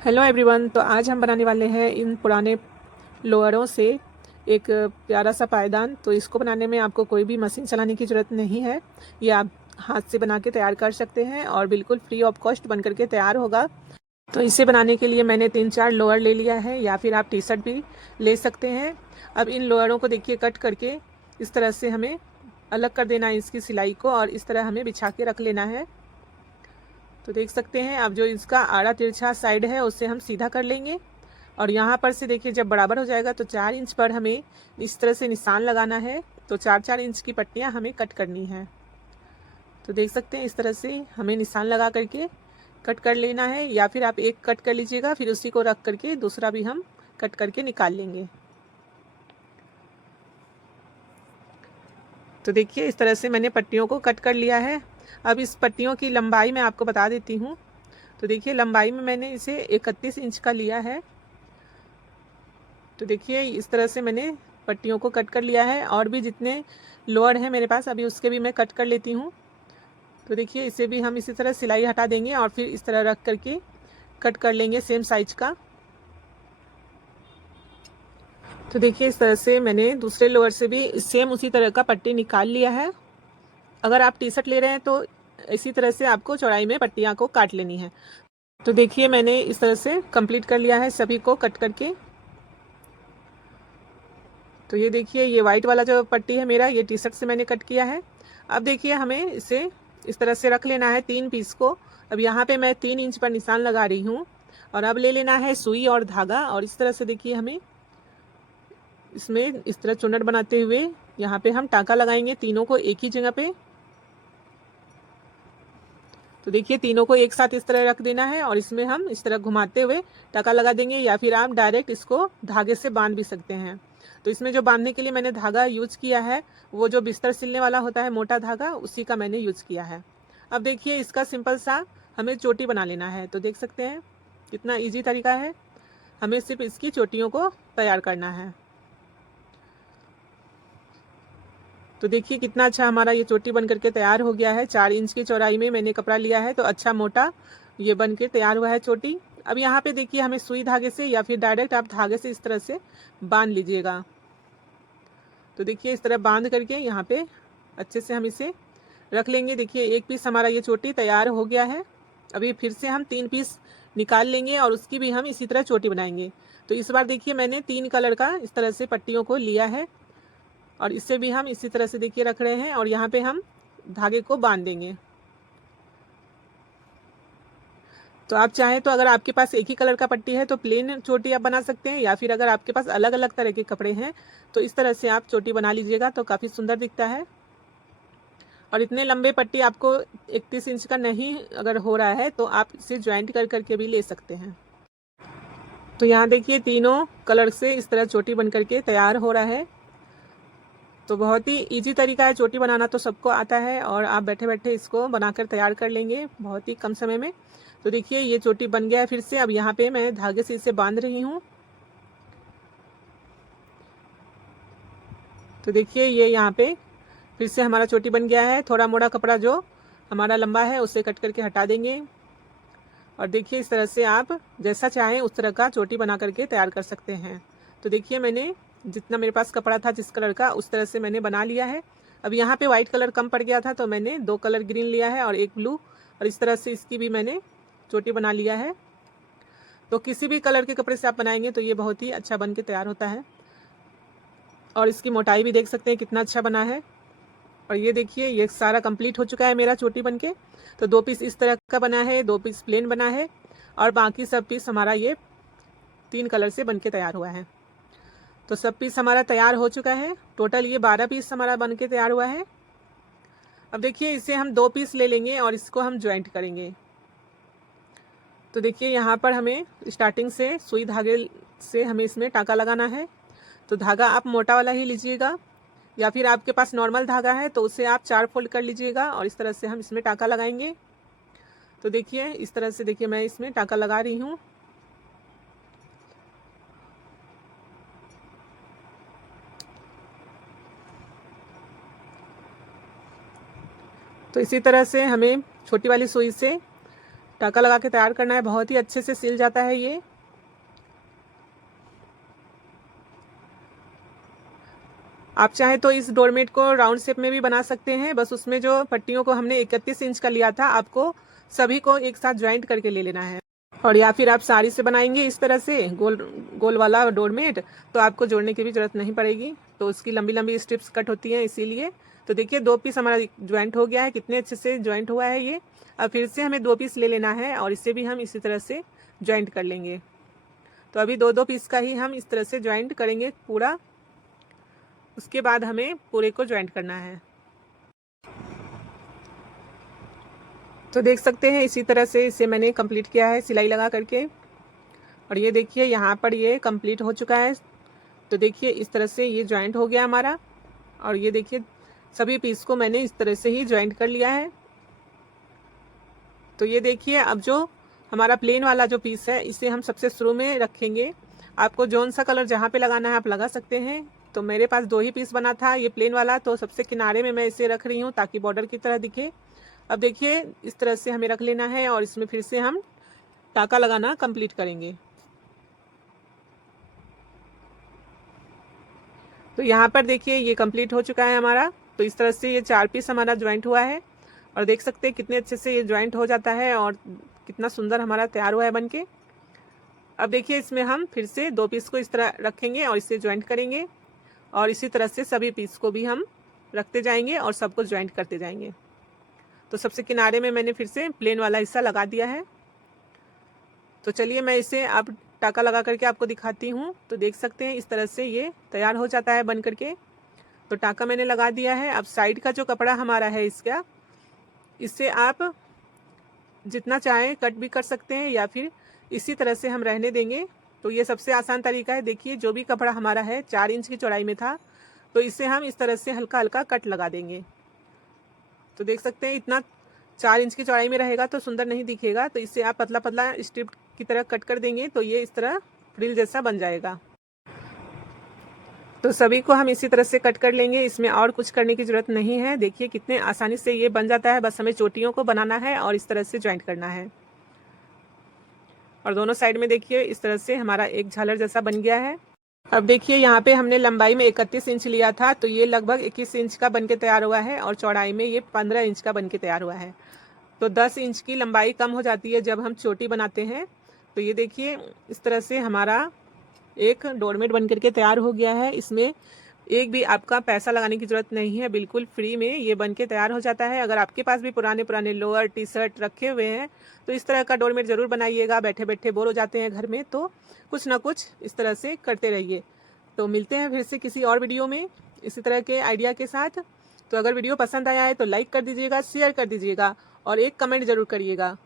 Hello everyone. तो आज हम बनाने वाले हैं इन पुराने लोअरों से एक प्यारा सा पायदान। तो इसको बनाने में आपको कोई भी मशीन चलाने की ज़रूरत नहीं है। ये आप हाथ से बना के तैयार कर सकते हैं और बिल्कुल फ्री ऑफ कॉस्ट बन करके तैयार होगा। तो इसे बनाने के लिए मैंने 3-4 लोअर ले लिया है, या फिर आप टी शर्ट भी ले सकते हैं। अब इन लोअरों को देखिए कट करके इस तरह से हमें अलग कर देना है इसकी सिलाई को, और इस तरह हमें बिछा के रख लेना है। तो देख सकते हैं अब जो इसका आड़ा तिरछा साइड है उसे हम सीधा कर लेंगे, और यहाँ पर से देखिए जब बराबर हो जाएगा तो 4 इंच पर हमें इस तरह से निशान लगाना है। तो 4-4 इंच की पट्टियाँ हमें कट करनी है। तो देख सकते हैं इस तरह से हमें निशान लगा करके कट कर लेना है, या फिर आप एक कट कर लीजिएगा, फिर उसी को रख करके दूसरा भी हम कट करके निकाल लेंगे। तो देखिए इस तरह से मैंने पट्टियों को कट कर लिया है। अब इस पट्टियों की लंबाई मैं आपको बता देती हूँ। तो देखिए लंबाई में मैंने इसे 31 इंच का लिया है। तो देखिए इस तरह से मैंने पट्टियों को कट कर लिया है, और भी जितने लोअर हैं मेरे पास अभी उसके भी मैं कट कर लेती हूँ। तो देखिए इसे भी हम इसी तरह सिलाई हटा देंगे और फिर इस तरह रख करके कट कर लेंगे सेम साइज का। तो देखिए इस तरह से मैंने दूसरे लोअर से भी सेम उसी तरह का पट्टी निकाल लिया है। अगर आप टी शर्ट ले रहे हैं तो इसी तरह से आपको चौड़ाई में पट्टियाँ को काट लेनी है। तो देखिए मैंने इस तरह से कंप्लीट कर लिया है सभी को कट करके। तो ये देखिए ये वाइट वाला जो पट्टी है मेरा, ये टी शर्ट से मैंने कट किया है। अब देखिए हमें इसे इस तरह से रख लेना है 3 पीस को। अब यहाँ पे मैं 3 इंच पर निशान लगा रही हूँ, और अब ले लेना है सुई और धागा, और इस तरह से देखिए हमें इसमें इस तरह चुन्नट बनाते हुए यहाँ पे हम टाँका लगाएंगे तीनों को एक ही जगह पे। तो देखिए तीनों को एक साथ इस तरह रख देना है, और इसमें हम इस तरह घुमाते हुए टाँका लगा देंगे, या फिर आप डायरेक्ट इसको धागे से बांध भी सकते हैं। तो इसमें जो बांधने के लिए मैंने धागा यूज किया है वो जो बिस्तर सिलने वाला होता है मोटा धागा, उसी का मैंने यूज किया है। अब देखिए इसका सिंपल सा हमें चोटी बना लेना है। तो देख सकते हैं कितना ईजी तरीका है, हमें सिर्फ इसकी चोटियों को तैयार करना है। तो देखिए कितना अच्छा हमारा ये चोटी बन करके तैयार हो गया है। 4 इंच की चौड़ाई में मैंने कपड़ा लिया है, तो अच्छा मोटा ये बन के तैयार हुआ है चोटी। अब यहाँ पे देखिए हमें सुई धागे से या फिर डायरेक्ट आप धागे से इस तरह से बांध लीजिएगा। तो देखिए इस तरह बांध करके यहाँ पे अच्छे से हम इसे रख लेंगे। देखिए एक पीस हमारा ये चोटी तैयार हो गया है। अभी फिर से हम 3 पीस निकाल लेंगे और उसकी भी हम इसी तरह चोटी बनाएंगे। तो इस बार देखिए मैंने 3 कलर का इस तरह से पट्टियों को लिया है, और इससे भी हम इसी तरह से देखिए रख रहे हैं, और यहाँ पे हम धागे को बांध देंगे। तो आप चाहें तो अगर आपके पास एक ही कलर का पट्टी है तो प्लेन चोटी आप बना सकते हैं, या फिर अगर आपके पास अलग अलग तरह के कपड़े हैं तो इस तरह से आप चोटी बना लीजिएगा, तो काफ़ी सुंदर दिखता है। और इतने लंबे पट्टी आपको 31 इंच का नहीं अगर हो रहा है तो आप इसे ज्वाइंट कर करके भी ले सकते हैं। तो यहाँ देखिए तीनों कलर से इस तरह चोटी बन करके तैयार हो रहा है। तो बहुत ही इजी तरीका है, चोटी बनाना तो सबको आता है, और आप बैठे बैठे इसको बनाकर तैयार कर लेंगे बहुत ही कम समय में। तो देखिए ये चोटी बन गया है फिर से। अब यहाँ पे मैं धागे से इसे बांध रही हूँ। तो देखिए ये यहाँ पे फिर से हमारा चोटी बन गया है। थोड़ा मोड़ा कपड़ा जो हमारा लंबा है उसे कट करके हटा देंगे, और देखिए इस तरह से आप जैसा चाहें उस तरह का चोटी बना करके तैयार कर सकते हैं। तो देखिए मैंने जितना मेरे पास कपड़ा था जिस कलर का उस तरह से मैंने बना लिया है। अब यहाँ पे वाइट कलर कम पड़ गया था तो मैंने 2 कलर ग्रीन लिया है और एक ब्लू, और इस तरह से इसकी भी मैंने चोटी बना लिया है। तो किसी भी कलर के कपड़े से आप बनाएंगे तो ये बहुत ही अच्छा बन के तैयार होता है। और इसकी मोटाई भी देख सकते हैं कितना अच्छा बना है। और ये देखिए ये सारा कंप्लीट हो चुका है मेरा चोटी बन के। तो 2 पीस इस तरह का बना है, 2 पीस प्लेन बना है, और बाकी सब पीस हमारा ये 3 कलर से बन के तैयार हुआ है। तो सब पीस हमारा तैयार हो चुका है। टोटल ये 12 पीस हमारा बन के तैयार हुआ है। अब देखिए इसे हम 2 पीस ले लेंगे और इसको हम ज्वाइंट करेंगे। तो देखिए यहाँ पर हमें स्टार्टिंग से सुई धागे से हमें इसमें टाँका लगाना है। तो धागा आप मोटा वाला ही लीजिएगा, या फिर आपके पास नॉर्मल धागा है तो उसे आप 4 फोल्ड कर लीजिएगा, और इस तरह से हम इसमें टाँका लगाएंगे। तो देखिए इस तरह से देखिए मैं इसमें टाँका लगा रही हूँ। तो इसी तरह से हमें छोटी वाली सुई से टाका लगा के तैयार करना है, बहुत ही अच्छे से सिल जाता है ये। आप चाहे तो इस डोरमेट को राउंड शेप में भी बना सकते हैं, बस उसमें जो पट्टियों को हमने 31 इंच का लिया था, आपको सभी को एक साथ ज्वाइंट करके ले लेना है। और या फिर आप साड़ी से बनाएंगे इस तरह से गोल गोल वाला डोरमेट, तो आपको जोड़ने की भी जरूरत नहीं पड़ेगी। तो उसकी लंबी लंबी स्ट्रिप्स कट होती हैं इसीलिए। तो देखिए 2 पीस हमारा ज्वाइंट हो गया है, कितने अच्छे से ज्वाइंट हुआ है ये। अब फिर से हमें 2 पीस ले लेना है और इसे भी हम इसी तरह से ज्वाइंट कर लेंगे। तो अभी 2-2 पीस का ही हम इस तरह से ज्वाइंट करेंगे पूरा, उसके बाद हमें पूरे को ज्वाइंट करना है। तो देख सकते हैं इसी तरह से इसे मैंने कंप्लीट किया है सिलाई लगा करके। और ये देखिए यहाँ पर ये कंप्लीट हो चुका है। तो देखिए इस तरह से ये ज्वाइंट हो गया हमारा। और ये देखिए सभी पीस को मैंने इस तरह से ही ज्वाइंट कर लिया है। तो ये देखिए अब जो हमारा प्लेन वाला जो पीस है इसे हम सबसे शुरू में रखेंगे। आपको जौन सा कलर जहाँ पे लगाना है आप लगा सकते हैं। तो मेरे पास 2 ही पीस बना था ये प्लेन वाला, तो सबसे किनारे में मैं इसे रख रही हूँ ताकि बॉर्डर की तरह दिखे। अब देखिए इस तरह से हमें रख लेना है और इसमें फिर से हम टाका लगाना कंप्लीट करेंगे। तो यहाँ पर देखिए ये कंप्लीट हो चुका है हमारा। तो इस तरह से ये 4 पीस हमारा ज्वाइंट हुआ है और देख सकते हैं कितने अच्छे से ये ज्वाइंट हो जाता है और कितना सुंदर हमारा तैयार हुआ है बनके। अब देखिए इसमें हम फिर से 2 पीस को इस तरह रखेंगे और इसे ज्वाइंट करेंगे और इसी तरह से सभी पीस को भी हम रखते जाएंगे और सबको ज्वाइंट करते जाएंगे। तो सबसे किनारे में मैंने फिर से प्लेन वाला हिस्सा लगा दिया है। तो चलिए मैं इसे अब टाका लगा करके आपको दिखाती हूँ। तो देख सकते हैं इस तरह से ये तैयार हो जाता है बन करके। तो टाका मैंने लगा दिया है। अब साइड का जो कपड़ा हमारा है इसका, इससे आप जितना चाहें कट भी कर सकते हैं या फिर इसी तरह से हम रहने देंगे। तो ये सबसे आसान तरीका है। देखिए जो भी कपड़ा हमारा है 4 इंच की चौड़ाई में था, तो इसे हम इस तरह से हल्का हल्का कट लगा देंगे। तो देख सकते हैं इतना 4 इंच की चौड़ाई में रहेगा तो सुंदर नहीं दिखेगा। तो इससे आप पतला पतला स्ट्रिप की तरह कट कर देंगे तो ये इस तरह फ्रिल जैसा बन जाएगा। तो सभी को हम इसी तरह से कट कर लेंगे, इसमें और कुछ करने की ज़रूरत नहीं है। देखिए कितने आसानी से ये बन जाता है, बस हमें चोटियों को बनाना है और इस तरह से ज्वाइंट करना है। और दोनों साइड में देखिए इस तरह से हमारा एक झालर जैसा बन गया है। अब देखिए यहाँ पे हमने लंबाई में 31 इंच लिया था, तो ये लगभग 21 इंच का बनके तैयार हुआ है और चौड़ाई में ये 15 इंच का बनके तैयार हुआ है। तो 10 इंच की लंबाई कम हो जाती है जब हम चोटी बनाते हैं। तो ये देखिए इस तरह से हमारा एक डोरमेट बन करके तैयार हो गया है। इसमें एक भी आपका पैसा लगाने की ज़रूरत नहीं है, बिल्कुल फ्री में ये बन के तैयार हो जाता है। अगर आपके पास भी पुराने पुराने लोअर टी शर्ट रखे हुए हैं तो इस तरह का डोरमेट ज़रूर बनाइएगा। बैठे बैठे बोर हो जाते हैं घर में, तो कुछ ना कुछ इस तरह से करते रहिए। तो मिलते हैं फिर से किसी और वीडियो में इसी तरह के आइडिया के साथ। तो अगर वीडियो पसंद आया है तो लाइक कर दीजिएगा, शेयर कर दीजिएगा और एक कमेंट ज़रूर करिएगा।